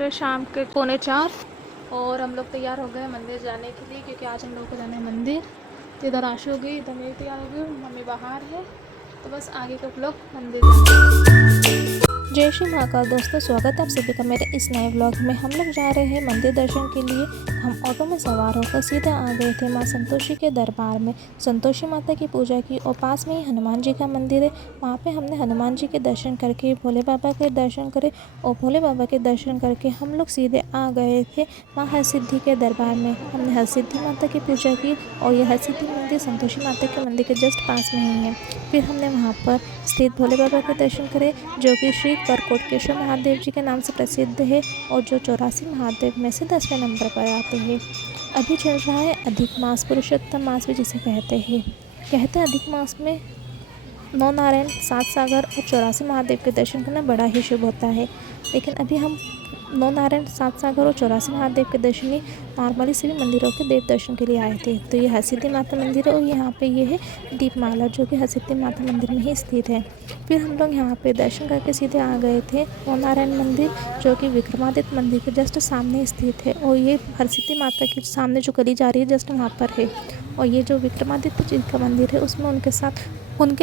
रहे शाम के 3:45 और हम लोग तैयार हो गए मंदिर जाने के लिए, क्योंकि आज हम लोग को जाना है मंदिर। तो इधर आशु हो गई, इधर मेरी तैयार हो गई, मम्मी बाहर है, तो बस आगे का लोग मंदिर जाएंगे। जय श्री महाकाल दोस्तों, स्वागत है आप सभी का मेरे इस नए व्लॉग में। हम लोग जा रहे हैं मंदिर दर्शन के लिए। हम ऑटो में सवार होकर सीधे आ गए थे माँ संतोषी के दरबार में। संतोषी माता की पूजा की और पास में ही हनुमान जी का मंदिर है। वहाँ पे हमने हनुमान जी के दर्शन करके भोले बाबा के दर्शन करे और भोले बाबा के दर्शन करके हम लोग सीधे आ गए थे माँ हरसिद्धि के दरबार में। हमने हरसिद्धि माता की पूजा की और यह हरसिद्धि मंदिर संतोषी माता के मंदिर के जस्ट पास में ही है। फिर हमने वहाँ पर स्थित भोले बाबा के दर्शन करे, जो कि श्री करकोटकेश्वर महादेव जी के नाम से प्रसिद्ध है और जो 84 महादेव में से 10वें नंबर पर आते हैं। अभी चल रहा है अधिक मास, पुरुषोत्तम मास भी जिसे कहते हैं। अधिक मास में 9 नारायण, 7 सागर और 84 महादेव के दर्शन करना बड़ा ही शुभ होता है। लेकिन अभी हम 9 नारायण, 7 सागर और 84 महादेव के दर्शन ही नॉर्मली सभी मंदिरों के देव दर्शन के लिए आए थे। तो ये हरसिद्धि माता मंदिर है और यहाँ पे ये है दीपमाला, जो कि हरसिद्धि माता मंदिर में ही स्थित है। फिर हम लोग यहाँ पे दर्शन करके सीधे आ गए थे 9 नारायण मंदिर, जो कि विक्रमादित्य मंदिर के जस्ट सामने स्थित है। और ये हरसिद्धि माता के सामने जो गली जा रही है जस्ट वहाँ पर है। और ये जो विक्रमादित्य जी का मंदिर है उसमें उनके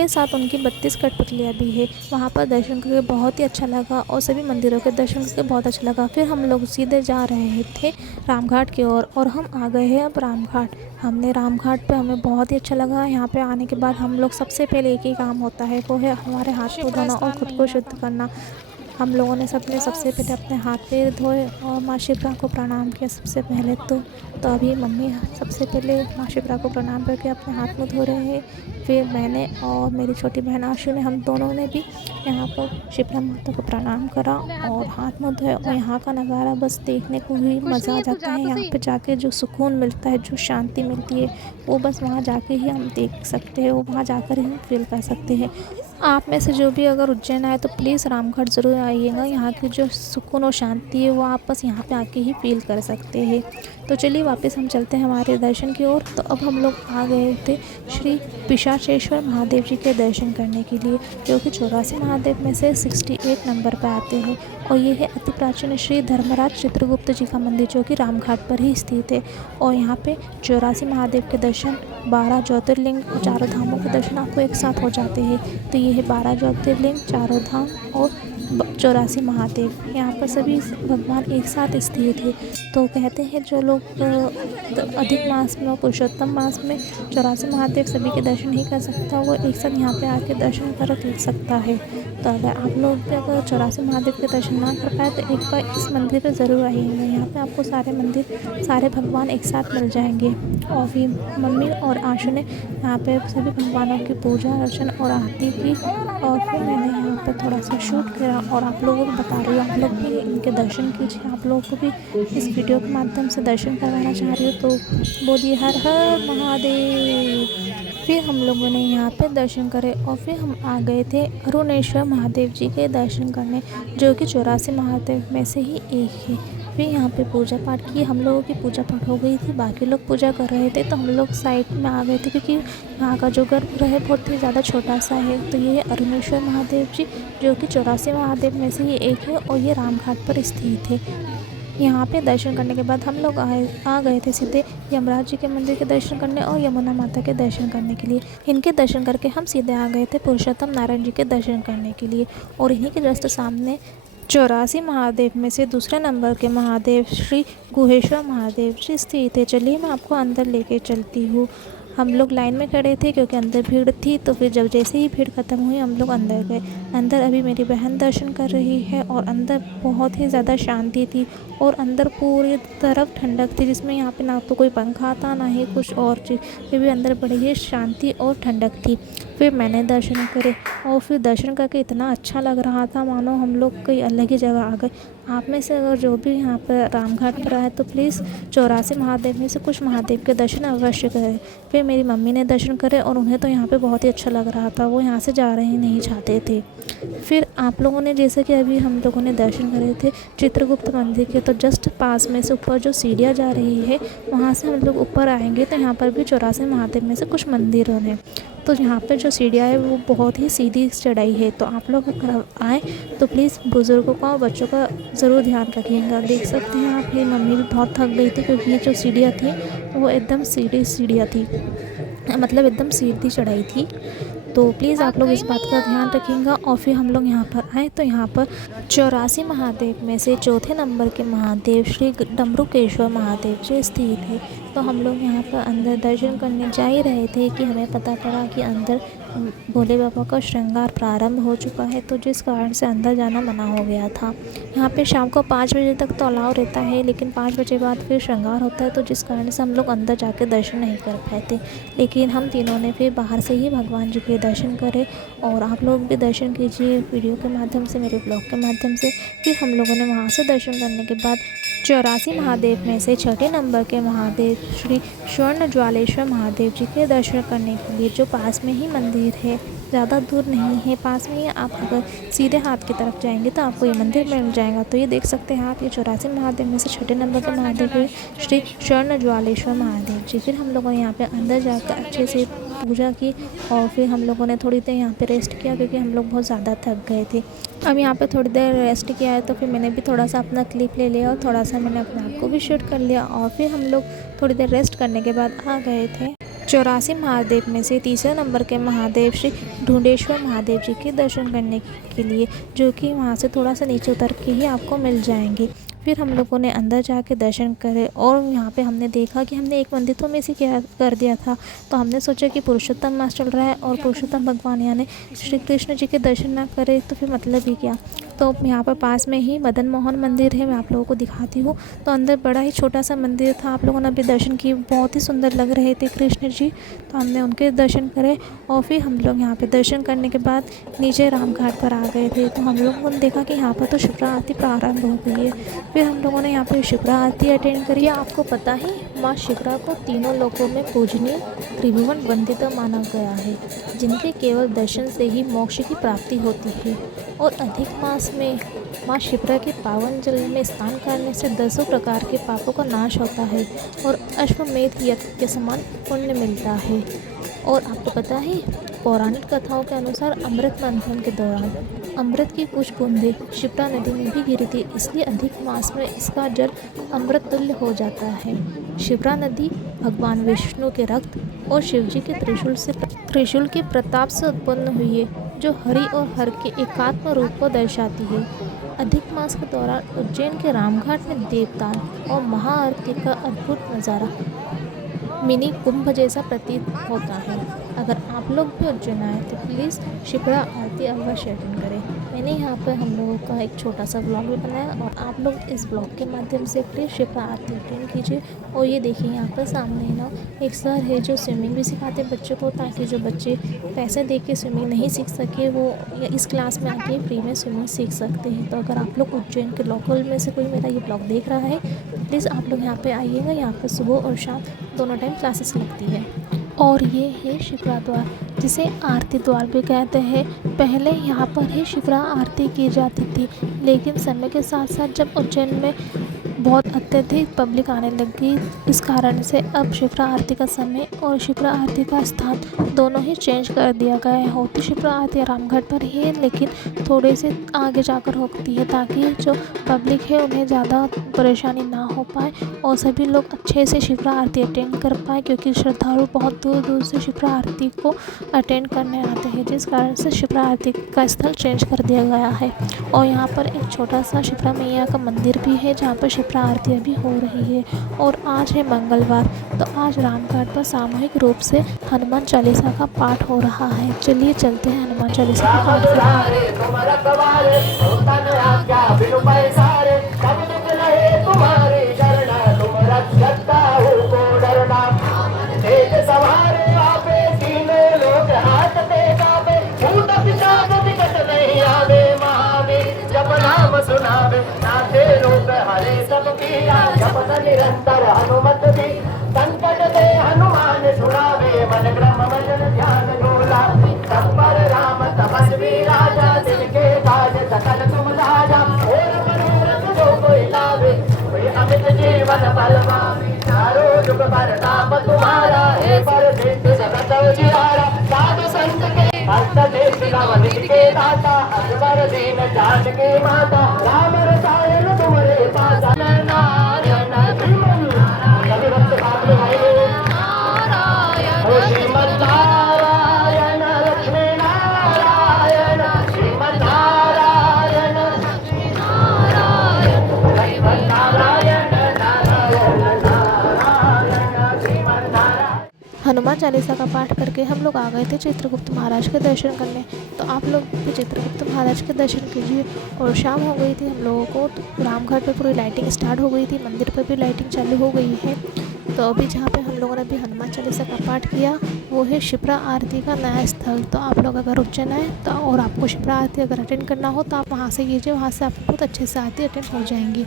साथ उनकी 32 कठपुतलियाँ भी है। वहाँ पर दर्शन करके बहुत ही अच्छा लगा और सभी मंदिरों के दर्शन करके बहुत अच्छा लगा। फिर हम लोग सीधे जा रहे थे रामघाट की ओर और हम आ गए हैं अब रामघाट। हमने रामघाट पे हमें बहुत ही अच्छा लगा। यहाँ पे आने के बाद हम लोग सबसे पहले एक ही काम होता है, वो है हमारे हाथ को धोना और खुद को शुद्ध करना। हम लोगों ने सबसे पहले अपने हाथ पैर धोए और माँ शिप्रा को प्रणाम किया सबसे पहले तो अभी मम्मी सबसे पहले माँ शिप्रा को प्रणाम करके अपने हाथ मुँह धो रहे हैं। फिर मैंने और मेरी छोटी बहन आशु ने, हम दोनों ने भी यहाँ पर शिप्रा माता को प्रणाम करा और हाथ मुँह धोए। और यहाँ का नज़ारा बस देखने को ही मज़ा आ जाता है। यहाँ पे जाके जो सुकून मिलता है, जो शांति मिलती है, वो बस वहाँ जाके ही हम देख सकते हैं, वो वहाँ जाकर ही हम फील कर सकते हैं। आप में से जो भी अगर उज्जैन आए तो प्लीज़ रामघाट ज़रूर आइएगा। यहाँ की जो सुकून और शांति है वो आप बस यहाँ पे आके ही फील कर सकते हैं। तो चलिए वापस हम चलते हैं हमारे दर्शन की ओर। तो अब हम लोग आ गए थे श्री पिशाचेश्वर महादेव जी के दर्शन करने के लिए, जो कि 84 महादेव में से 68 नंबर पर आते हैं। और ये है अति प्राचीन श्री धर्मराज चित्रगुप्त जी का मंदिर, जो कि रामघाट पर ही स्थित है। और यहाँ पे 84 महादेव के दर्शन, 12 ज्योतिर्लिंग और 4 धामों के दर्शन आपको एक साथ हो जाते हैं। तो ये है 12 ज्योतिर्लिंग, 4 धाम और 84 महादेव। यहाँ पर सभी भगवान एक साथ स्थित है। तो कहते हैं जो लोग अधिक मास में और पुरुषोत्तम मास में 84 महादेव सभी के दर्शन नहीं कर सकता, वो एक साथ यहाँ पे आके दर्शन कर सकता है। तो अगर आप लोग भी अगर 84 महादेव के दर्शन ना कर पाए तो एक बार इस मंदिर पर ज़रूर आइएगा। यहाँ पे आपको सारे मंदिर, सारे भगवान एक साथ मिल जाएंगे। और फिर मम्मी और आशु ने यहाँ पे सभी भगवानों की पूजा अर्चना और आरती की। और फिर मैंने यहाँ पर थोड़ा सा शूट करा और आप लोगों को बता रही हूँ, आप लोग भी इनके दर्शन कीजिए। आप लोगों को भी इस वीडियो के माध्यम से दर्शन करवाना चाह रही हूँ, तो बोलिए हर हर महादेव। फिर हम लोगों ने यहाँ पे दर्शन करे और फिर हम आ गए थे अरुणेश्वर महादेव जी के दर्शन करने, जो कि 84 महादेव में से ही एक है। फिर यहाँ पे पूजा पाठ की। हम लोगों की पूजा पाठ हो गई थी, बाकी लोग पूजा कर रहे थे, तो हम लोग साइड में आ गए थे, क्योंकि यहाँ का जो गर्भगृह है बहुत ही ज़्यादा छोटा सा है। तो ये है अरुणेश्वर महादेव जी, जो कि 84 महादेव में से ही एक है और ये रामघाट पर स्थित है। यहाँ पे दर्शन करने के बाद हम लोग आ गए थे सीधे यमराज जी के मंदिर के दर्शन करने और यमुना माता के दर्शन करने के लिए। इनके दर्शन करके हम सीधे आ गए थे पुरुषोत्तम नारायण जी के दर्शन करने के लिए। और इन्हीं के जस्ट सामने 84 महादेव में से दूसरे नंबर के महादेव श्री गुहेश्वर महादेव जी स्थित है। चलिए मैं आपको अंदर लेके चलती हूँ। हम लोग लाइन में खड़े थे क्योंकि अंदर भीड़ थी, तो फिर जब जैसे ही भीड़ ख़त्म हुई हम लोग अंदर गए। अंदर अभी मेरी बहन दर्शन कर रही है और अंदर बहुत ही ज़्यादा शांति थी और अंदर पूरी तरफ ठंडक थी, जिसमें यहाँ पे ना तो कोई पंखा था ना ही कुछ और चीज़, फिर भी अंदर बड़ी ही शांति और ठंडक थी। फिर मैंने दर्शन करे और फिर दर्शन करके इतना अच्छा लग रहा था मानो हम लोग कई अलग ही जगह आ गए। आप में से अगर जो भी यहाँ पर रामघाट पर आए तो प्लीज़ 84 महादेव में से कुछ महादेव के दर्शन अवश्य करें। फिर मेरी मम्मी ने दर्शन करे और उन्हें तो यहाँ पे बहुत ही अच्छा लग रहा था, वो यहाँ से जा रहे ही नहीं चाहते थे। फिर आप लोगों ने जैसे कि अभी हम लोगों ने दर्शन करे थे चित्रगुप्त मंदिर के, तो जस्ट पास में से ऊपर जो सीढ़ियाँ जा रही है वहाँ से हम लोग ऊपर आएंगे तो यहाँ पर भी 84 महादेव में से कुछ मंदिरों हैं। तो यहाँ पर जो सीढ़ियाँ है वो बहुत ही सीधी चढ़ाई है। तो आप लोग अगर आएँ तो प्लीज़ बुज़ुर्गों का और बच्चों का ज़रूर ध्यान रखिएगा। देख सकते हैं आप, ये मम्मी भी बहुत थक गई थी क्योंकि ये जो सीढ़ियाँ थी वो एकदम सीढ़ी सीढ़ियाँ थी, मतलब एकदम सीधी चढ़ाई थी। तो प्लीज़ आप लोग इस बात का ध्यान रखिएगा। और फिर हम लोग यहाँ पर आए तो यहाँ पर 84 महादेव में से चौथे नंबर के महादेव श्री डमरूकेश्वर महादेव जी स्थित है। तो हम लोग यहाँ पर अंदर दर्शन करने जा ही रहे थे कि हमें पता पड़ा कि अंदर भोले बाबा का श्रृंगार प्रारंभ हो चुका है, तो जिस कारण से अंदर जाना मना हो गया था। यहाँ पे शाम को 5 बजे तक तो अलाउ रहता है, लेकिन 5 बजे बाद फिर श्रृंगार होता है, तो जिस कारण से हम लोग अंदर जाके दर्शन नहीं कर पाए थे। लेकिन हम तीनों ने फिर बाहर से ही भगवान जी के दर्शन करे। और आप लोग भी दर्शन कीजिए वीडियो के माध्यम से, मेरे ब्लॉग के माध्यम से। फिर हम लोगों ने वहाँ से दर्शन करने के बाद 84 महादेव में से छठे नंबर के महादेव श्री स्वर्ण ज्वालेश्वर महादेव जी के दर्शन करने के लिए, जो पास में ही मंदिर है, ज़्यादा दूर नहीं है, पास में ही। आप अगर सीधे हाथ की तरफ जाएंगे तो आपको ये मंदिर मिल जाएगा। तो ये देख सकते हैं आप, ये 84 महादेव में से छठे नंबर के महादेव है श्री स्वर्ण ज्वालेश्वर महादेव जी। फिर हम लोगों ने यहाँ पे अंदर जाकर अच्छे से पूजा की और फिर हम लोगों ने थोड़ी देर यहाँ पे रेस्ट किया क्योंकि हम लोग बहुत ज़्यादा थक गए थे। अब यहाँ पे थोड़ी देर रेस्ट किया है तो फिर मैंने भी थोड़ा सा अपना क्लिप ले लिया और थोड़ा सा मैंने अपने आप को भी शूट कर लिया। और फिर हम लोग थोड़ी देर रेस्ट करने के बाद आ गए थे 84 महादेव में से तीसरे नंबर के महादेव श्री ढूंढेश्वर महादेव जी के दर्शन करने के लिए, जो कि वहाँ से थोड़ा सा नीचे उतर के ही आपको मिल जाएंगे। फिर हम लोगों ने अंदर जाके दर्शन करे और यहाँ पे हमने देखा कि हमने एक मंदिर तो मिस ही कर दिया था। तो हमने सोचा कि पुरुषोत्तम मास चल रहा है और पुरुषोत्तम भगवान यानी श्री कृष्ण जी के दर्शन ना करे तो फिर मतलब ही क्या। तो यहाँ पर पास में ही मदन मोहन मंदिर है, मैं आप लोगों को दिखाती हूँ। तो अंदर बड़ा ही छोटा सा मंदिर था, आप लोगों ने अभी दर्शन किए, बहुत ही सुंदर लग रहे थे कृष्ण जी। तो हमने उनके दर्शन करे और फिर हम लोग यहाँ पे दर्शन करने के बाद नीचे राम घाट पर आ गए थे। तो हम लोगों ने देखा कि यहाँ पर तो शिप्रा आरती प्रारंभ हो गई है। फिर हम लोगों ने यहाँ पे शिप्रा आरती अटेंड करी। आपको पता है माँ शिप्रा को तीनों लोकों में पूजनीय त्रिभुवन वंदिता माना गया है, जिनके केवल दर्शन से ही मोक्ष की प्राप्ति होती है। और अधिक मास में माँ शिप्रा के पावन जल में स्नान करने से 10 प्रकार के पापों का नाश होता है और अश्वमेध यज्ञ के समान पुण्य मिलता है। और आपको पता है पौराणिक कथाओं के अनुसार अमृत मंथन के दौरान अमृत की कुछ बूंदें शिप्रा नदी में भी गिरी थी, इसलिए अधिक मास में इसका जल अमृत तुल्य हो जाता है। शिप्रा नदी भगवान विष्णु के रक्त और शिवजी के त्रिशूल के प्रताप से उत्पन्न हुई है, जो हरि और हर के एकात्म रूप को दर्शाती है। अधिक मास के दौरान उज्जैन के रामघाट में देवदान और महाआरती का अद्भुत नज़ारा मिनी कुंभ जैसा प्रतीत होता है। अगर आप लोग भी उज्जैन आए तो प्लीज़ शिप्रा आरती अवश्य अटेंड करें। मैंने यहाँ पर हम लोगों का एक छोटा सा ब्लॉग भी बनाया और आप लोग इस ब्लॉग के माध्यम से प्लीज़ शिप्रा आरती अटेंड कीजिए। और ये देखिए यहाँ पर सामने ना एक सर है जो स्विमिंग भी सिखाते हैं बच्चों को, ताकि जो बच्चे पैसे दे के स्विमिंग नहीं सीख सके वो इस क्लास में आके फ्री में स्विमिंग सीख सकते हैं। तो अगर आप लोग उज्जैन के लोकल में से कोई मेरा ये ब्लॉग देख रहा है तो प्लीज़ आप लोग यहाँ पर आइएगा। यहाँ पर सुबह और शाम दोनों टाइम क्लासेस लगती है। और ये है शिप्रा द्वार, जिसे आरती द्वार भी कहते हैं। पहले यहाँ पर ही शिप्रा आरती की जाती थी, लेकिन समय के साथ साथ जब उज्जैन में बहुत अत्यधिक पब्लिक आने लगी, इस कारण से अब शिप्रा आरती का समय और शिप्रा आरती का स्थान दोनों ही चेंज कर दिया गया है। होती शिप्रा आरती रामघाट पर ही है, लेकिन थोड़े से आगे जाकर होती है, ताकि जो पब्लिक है उन्हें ज़्यादा परेशानी ना हो पाए और सभी लोग अच्छे से शिप्रा आरती अटेंड कर पाए, क्योंकि श्रद्धालु बहुत दूर दूर से शिप्रा आरती को अटेंड करने आते हैं, जिस कारण से शिप्रा आरती का स्थल चेंज कर दिया गया है। और यहाँ पर एक छोटा सा शिप्रा मैया का मंदिर भी है, जहाँ पर शिप्रा आरती अभी हो रही है। और आज है मंगलवार, तो आज रामघाट पर सामूहिक रूप से हनुमान चालीसा का पाठ हो रहा है। चलिए चलते हैं हनुमान चालीसा का पाठ करने। निरंतर हनुमत दी संकट दे हनुमान छुड़ावे, मन क्रम वचन ध्यान डोला। तत्पर राम तपस्वी राजा, दिल के काज सकल तुम राजा। और मनोरथ जो कोई लावे, कोई अमित जीवन बल पावे। चारों जुग पर नाम तुम्हारा, हे पर जगत उजियारा। लवन के दाता अकबर दीन जानकी माता राम रसायन तुम्हारे पासा नारायण श्रीमन कभी भक्त बात में आए श्रीमन नारायण लक्ष्मी नारायण श्रीमन नारायण लक्ष्मी नारायण श्रीमन नारायण नारायण नारायण श्रीमन नारायण। हनुमान चालीसा का पाठ करके हम लोग आ गए थे चित्रगुप्त महाराज के दर्शन करने। तो आप लोग भी चित्रगुप्त महाराज के दर्शन कीजिए। और शाम हो गई थी हम लोगों को, तो रामघाट पे पूरी लाइटिंग स्टार्ट हो गई थी, मंदिर पे भी लाइटिंग चालू हो गई है। तो अभी जहाँ पे हम लोगों ने भी हनुमान चालीसा का पाठ किया वो है शिप्रा आरती का नया स्थल। तो आप लोग अगर उज्जैन आए तो और आपको शिप्रा आरती अगर अटेंड करना हो तो आप वहाँ से कीजिए, वहाँ से आपको बहुत अच्छे से आरती अटेंड हो जाएंगी।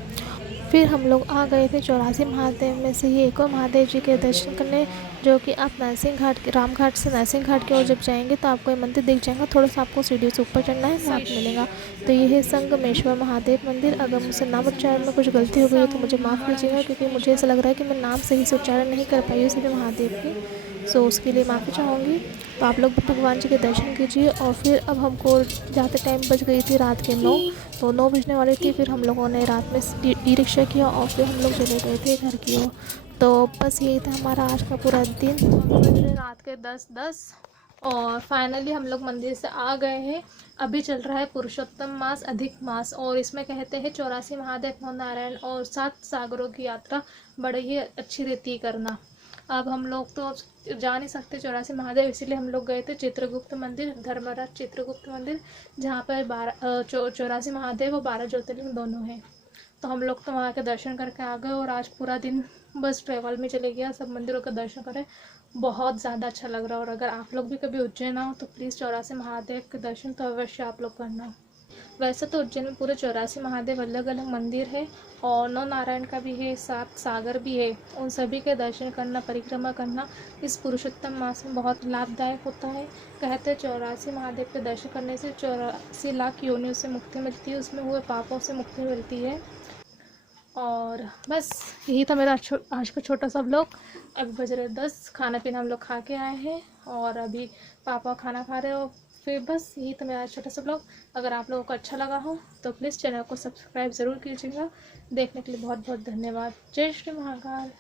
फिर हम लोग आ गए थे 84 महादेव में से ही एक और महादेव जी के दर्शन करने, जो कि आप नरसिंह घाट के रामघाट से नरसिंह घाट की ओर जब जाएंगे तो आपको ये मंदिर दिख जाएगा। थोड़ा सा आपको सीढ़ियों से ऊपर चढ़ना है, वहाँ मिलेगा। तो ये है संगमेश्वर महादेव मंदिर। अगर मुझसे नाम उच्चारण में कुछ गलती हो गई है तो मुझे माफ़ कीजिएगा, क्योंकि मुझे ऐसा लग रहा है कि मैं नाम सही से उच्चारण नहीं कर पाई हूँ सभी महादेव की, सो उसके लिए माफ़ी चाहूँगी। तो आप लोग भगवान जी के दर्शन कीजिए। और फिर अब हमको जाते टाइम बज गई थी रात के 9, तो 9 बजने वाली थी। फिर हम लोगों ने रात में ई रिक्शा किया और फिर हम लोग चले गए थे घर की ओर। तो बस यही था हमारा आज का पूरा दिन। रात के 10:10 और फाइनली हम लोग मंदिर से आ गए हैं। अभी चल रहा है पुरुषोत्तम मास, अधिक मास, और इसमें कहते हैं 84 महादेव, 9 नारायण और 7 सागरों की यात्रा बड़ी ही अच्छी रहती करना। अब हम लोग तो जा नहीं सकते 84 महादेव, इसीलिए हम लोग गए थे चित्रगुप्त मंदिर, धर्मराज चित्रगुप्त मंदिर, जहाँ पर 84 महादेव और 12 ज्योतिर्लिंग दोनों हैं। तो हम लोग तो वहाँ के दर्शन करके आ गए और आज पूरा दिन बस ट्रैवल में चले गया, सब मंदिरों का दर्शन करें, बहुत ज़्यादा अच्छा लग रहा है। और अगर आप लोग भी कभी उज्जैन आओ तो प्लीज़ 84 महादेव के दर्शन तो अवश्य आप लोग करना। वैसे तो उज्जैन में पूरे 84 महादेव अलग अलग मंदिर है और 9 नारायण का भी है, 7 सागर भी है। उन सभी के दर्शन करना, परिक्रमा करना इस पुरुषोत्तम मास में बहुत लाभदायक होता है। कहते हैं 84 महादेव के दर्शन करने से 84 लाख योनियों से मुक्ति मिलती है, उसमें हुए पापों से मुक्ति मिलती है। और बस यही था मेरा आज का छोटा सा व्लॉग। अभी बज रहे 10, खाना पीना हम लोग खा के आए हैं और अभी पापा खाना खा रहे हो। फिर बस यही था मेरा छोटा सा व्लॉग। अगर आप लोगों को अच्छा लगा हो तो प्लीज़ चैनल को सब्सक्राइब ज़रूर कीजिएगा। देखने के लिए बहुत बहुत धन्यवाद। जय श्री महाकाल।